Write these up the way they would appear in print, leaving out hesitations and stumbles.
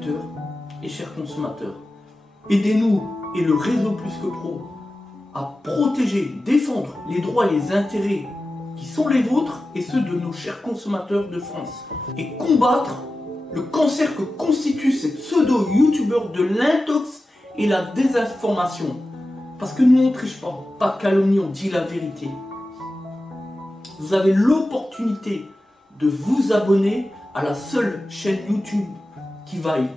auditeurs et chers consommateurs, aidez-nous et le réseau Plus que Pro à protéger, défendre les droits et les intérêts qui sont les vôtres et ceux de nos chers consommateurs de France et combattre le cancer que constituent ces pseudo-youtubeurs de l'intox et la désinformation. Parce que nous on ne triche pas de calomnie, on dit la vérité. Vous avez l'opportunité de vous abonner à la seule chaîne YouTube qui vaille.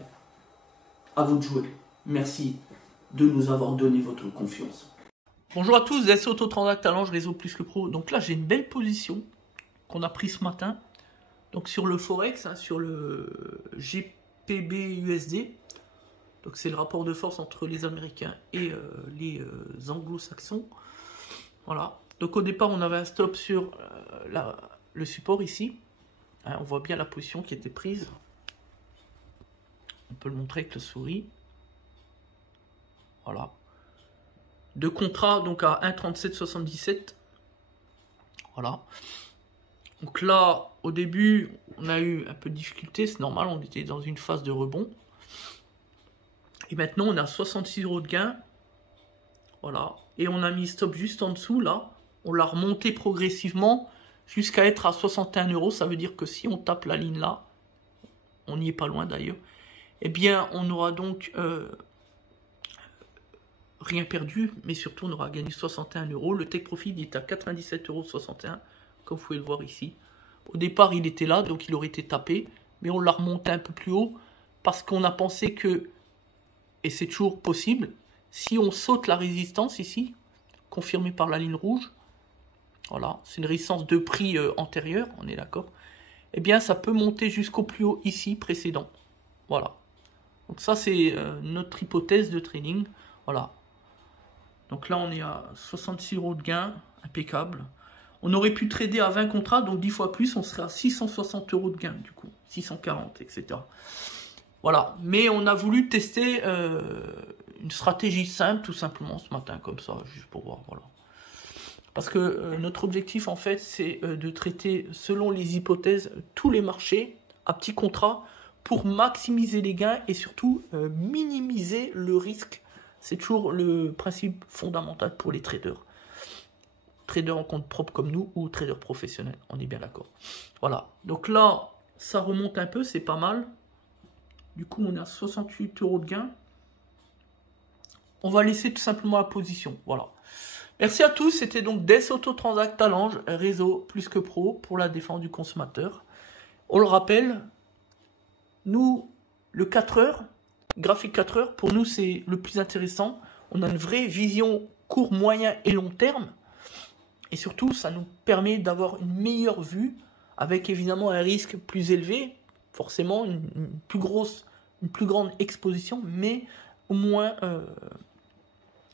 À vous de jouer. Merci de nous avoir donné votre confiance. Bonjour à tous, c'est Autotransact Talange, réseau Plus que Pro. Donc là, j'ai une belle position qu'on a prise ce matin. Donc sur le Forex, hein, sur le GBP/USD. Donc c'est le rapport de force entre les Américains et les Anglo-Saxons. Voilà. Donc au départ, on avait un stop sur le support ici. Hein, on voit bien la position qui était prise. On peut le montrer avec la souris. Voilà. De contrat donc à 1,3777. Voilà. Donc là, au début, on a eu un peu de difficulté. C'est normal, on était dans une phase de rebond. Et maintenant, on a 66 € de gain. Voilà. Et on a mis stop juste en dessous, là. On l'a remonté progressivement jusqu'à être à 61 €. Ça veut dire que si on tape la ligne là, on n'y est pas loin d'ailleurs, eh bien, on aura donc rien perdu, mais surtout, on aura gagné 61 €. Le take profit est à 97,61 €, comme vous pouvez le voir ici. Au départ, il était là, donc il aurait été tapé, mais on l'a remonté un peu plus haut parce qu'on a pensé que, et c'est toujours possible, si on saute la résistance ici, confirmée par la ligne rouge, voilà, c'est une résistance de prix antérieure, on est d'accord, eh bien, ça peut monter jusqu'au plus haut ici, précédent. Voilà. Donc ça, c'est notre hypothèse de trading. Voilà. Donc là, on est à 66 € de gain, impeccable. On aurait pu trader à 20 contrats, donc 10 fois plus, on serait à 660 € de gain, du coup, 640, etc. Voilà, mais on a voulu tester une stratégie simple, tout simplement, ce matin, comme ça, juste pour voir, voilà. Parce que notre objectif, en fait, c'est de traiter, selon les hypothèses, tous les marchés à petits contrats pour maximiser les gains et surtout minimiser le risque. C'est toujours le principe fondamental pour les traders. Traders en compte propre comme nous ou traders professionnels, on est bien d'accord. Voilà, donc là, ça remonte un peu, c'est pas mal. Du coup, on est à 68 € de gain. On va laisser tout simplement la position, voilà. Merci à tous, c'était donc Des Autotransact Talange, réseau Plus que Pro pour la défense du consommateur. On le rappelle, nous, le 4 heures, graphique 4 heures, pour nous c'est le plus intéressant. On a une vraie vision court, moyen et long terme. Et surtout, ça nous permet d'avoir une meilleure vue, avec évidemment un risque plus élevé, forcément une plus grande exposition, mais au moins...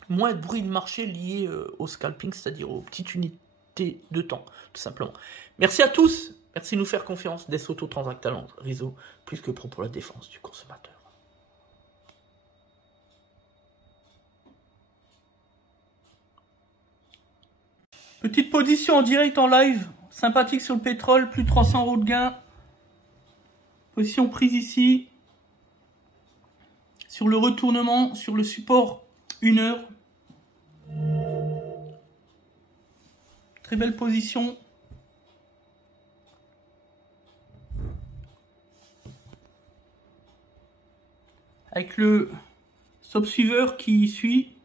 moins de bruit de marché lié au scalping, c'est-à-dire aux petites unités de temps, tout simplement. Merci à tous, merci de nous faire confiance, Des Autotransact Talange, réseau Plus que Pro pour la défense du consommateur. Petite position en direct en live, sympathique sur le pétrole, plus de 300 € de gain. Position prise ici, sur le retournement, sur le support 1 heure. Très belle position. Avec le stop suiveur qui suit.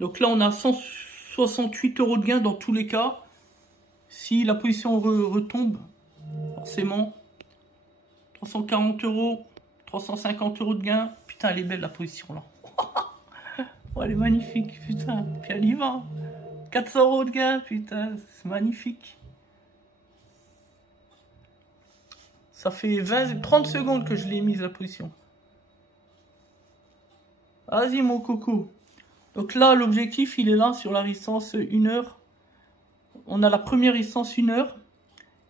Donc là, on a 168 € de gain dans tous les cas. Si la position retombe, forcément, 340 €, 350 € de gain. Putain, elle est belle la position là. Oh, elle est magnifique, putain. Puis elle y va. 400 € de gain, putain, c'est magnifique. Ça fait 30 secondes que je l'ai mise la position. Vas-y mon coco. Donc là, l'objectif, il est là sur la résistance 1 heure. On a la première résistance 1 heure.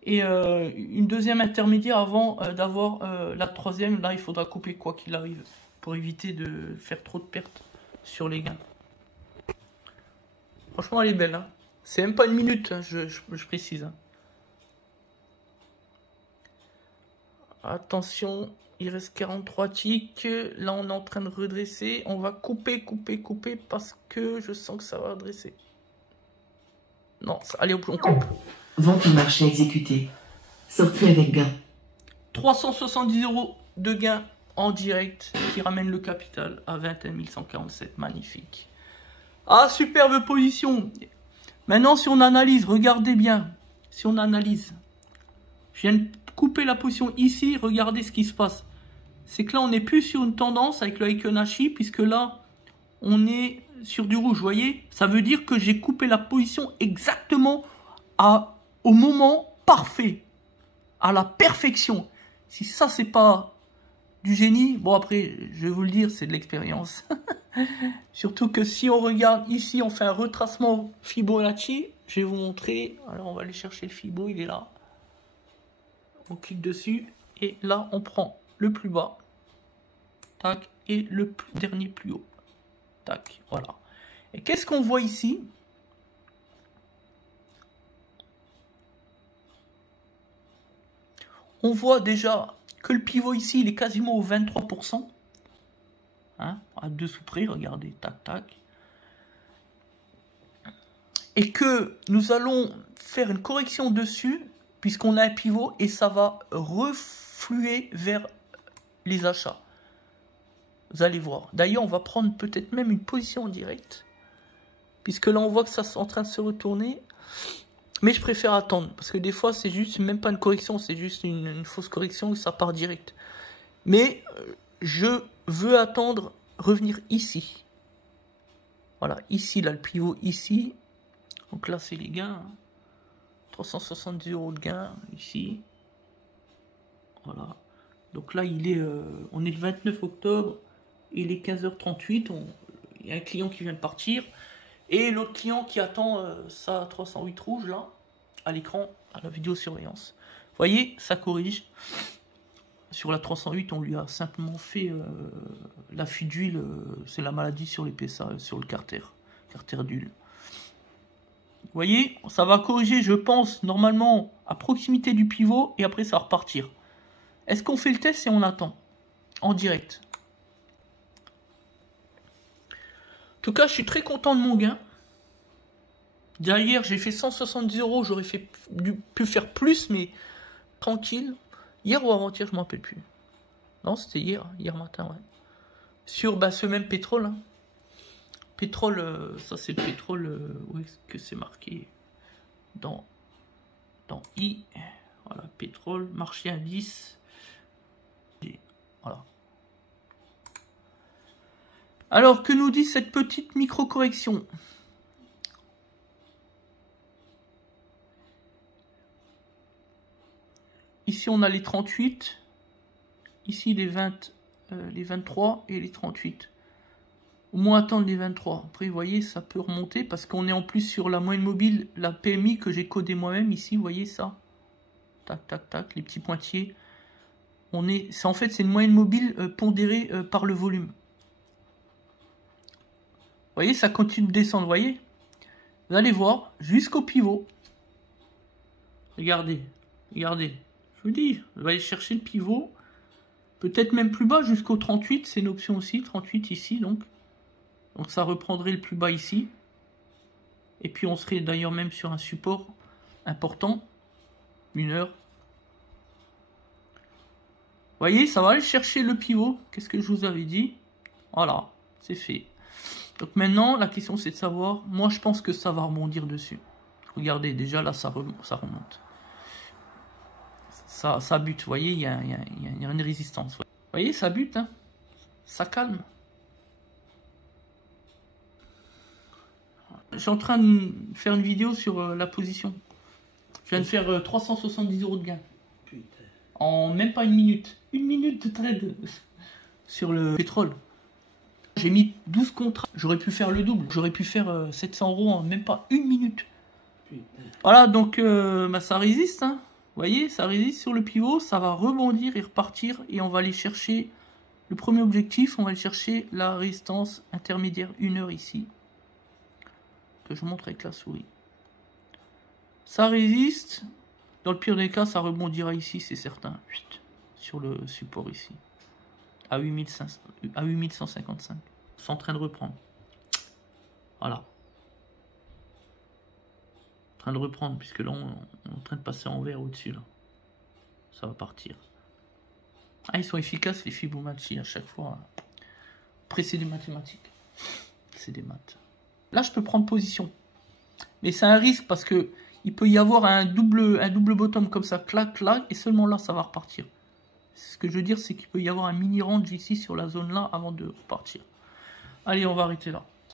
Et une deuxième intermédiaire avant d'avoir la troisième. Là, il faudra couper quoi qu'il arrive. Pour éviter de faire trop de pertes sur les gains. Franchement, elle est belle. Hein. C'est même pas une minute, hein, je précise. Hein. Attention, Il reste 43 ticks. Là, on est en train de redresser. On va couper parce que je sens que ça va redresser. Non, ça... allez, on coupe. Vente au marché exécutée. Sortie avec gain. 370 € de gain en direct qui ramène le capital à 21 147. Magnifique. Ah, superbe position. Maintenant, si on analyse, regardez bien. Si on analyse, je viens de couper la position ici. Regardez ce qui se passe. C'est que là, on n'est plus sur une tendance avec le Heiken Ashi, puisque là, on est sur du rouge. Vous voyez, ça veut dire que j'ai coupé la position exactement au moment parfait, à la perfection. Si ça, c'est pas du génie, bon après, je vais vous le dire, c'est de l'expérience. Surtout que si on regarde ici, on fait un retracement Fibonacci. Je vais vous montrer. Alors, on va aller chercher le Fibo, il est là. On clique dessus et là, on prend le plus bas. Tac, et le dernier plus haut. Tac, voilà. Et qu'est-ce qu'on voit ici? On voit déjà que le pivot ici, il est quasiment au 23%. Hein, à dessous près, regardez, tac, tac. Et que nous allons faire une correction dessus, puisqu'on a un pivot, et ça va refluer vers les achats. Vous allez voir. D'ailleurs, on va prendre peut-être même une position en direct. Puisque là, on voit que ça est en train de se retourner. Mais je préfère attendre. Parce que des fois, c'est juste même pas une correction. C'est juste une fausse correction et ça part direct. Mais je veux attendre, revenir ici. Voilà, ici, là, le pivot ici. Donc là, c'est les gains. 370 € de gains ici. Voilà. Donc là, il est, on est le 29 octobre. Il est 15h38, il y a un client qui vient de partir. Et l'autre client qui attend sa 308 rouge, là, à l'écran, à la vidéosurveillance. Vous voyez, ça corrige. Sur la 308, on lui a simplement fait la fuite d'huile. C'est la maladie sur les PSA, sur le carter d'huile. Vous voyez, ça va corriger, je pense, normalement, à proximité du pivot. Et après, ça va repartir. Est-ce qu'on fait le test et on attend en direct? En tout cas, je suis très content de mon gain. Derrière, j'ai fait 170 €. J'aurais pu faire plus, mais tranquille. Hier ou avant-hier, je ne m'en rappelle plus. Non, c'était hier matin, ouais. Sur ce même pétrole. Hein. Pétrole, ça c'est le pétrole, où est-ce que c'est marqué? Dans I. Voilà, pétrole, marché indice. Voilà. Alors, que nous dit cette petite micro-correction? Ici, on a les 38. Ici, les 23 et les 38. Au moins attendre les 23. Après, vous voyez, ça peut remonter parce qu'on est en plus sur la moyenne mobile, la PMI que j'ai codée moi-même. Ici, vous voyez ça? Tac, tac, tac, les petits pointillers. En fait, c'est une moyenne mobile pondérée par le volume. Vous voyez, ça continue de descendre, vous voyez? Vous allez voir, jusqu'au pivot. Regardez, regardez. Je vous dis, vous allez chercher le pivot. Peut-être même plus bas, jusqu'au 38. C'est une option aussi, 38 ici, donc. Donc ça reprendrait le plus bas ici. Et puis on serait d'ailleurs même sur un support important. 1 heure. Vous voyez, ça va aller chercher le pivot. Qu'est-ce que je vous avais dit? Voilà, c'est fait. Donc maintenant, la question c'est de savoir, moi je pense que ça va rebondir dessus. Regardez, déjà là ça remonte. Ça bute, vous voyez, il y a une résistance. Vous voyez, ça bute, hein, ça calme. Je suis en train de faire une vidéo sur la position. Je viens de faire 370 € de gain. Putain. En même pas une minute. Une minute de trade sur le pétrole. J'ai mis 12 contrats. J'aurais pu faire le double. J'aurais pu faire 700 € en même pas une minute. Putain. Voilà, donc ça résiste. Hein. Vous voyez, ça résiste sur le pivot. Ça va rebondir et repartir. Et on va aller chercher le premier objectif. On va aller chercher la résistance intermédiaire 1 heure ici. Que je montre avec la souris. Ça résiste. Dans le pire des cas, ça rebondira ici, c'est certain. Sur le support ici. à 8500, à 8155. C'est en train de reprendre. Voilà. En train de reprendre, puisque là, on est en train de passer en vert au-dessus, là. Ça va partir. Ah, ils sont efficaces, les Fibonacci, à chaque fois. Après, c'est des mathématiques. C'est des maths. Là, je peux prendre position. Mais c'est un risque, parce que il peut y avoir un double bottom comme ça, clac, clac, et seulement là, ça va repartir. Ce que je veux dire, c'est qu'il peut y avoir un mini range ici, sur la zone là, avant de repartir. Allez, on va arrêter là.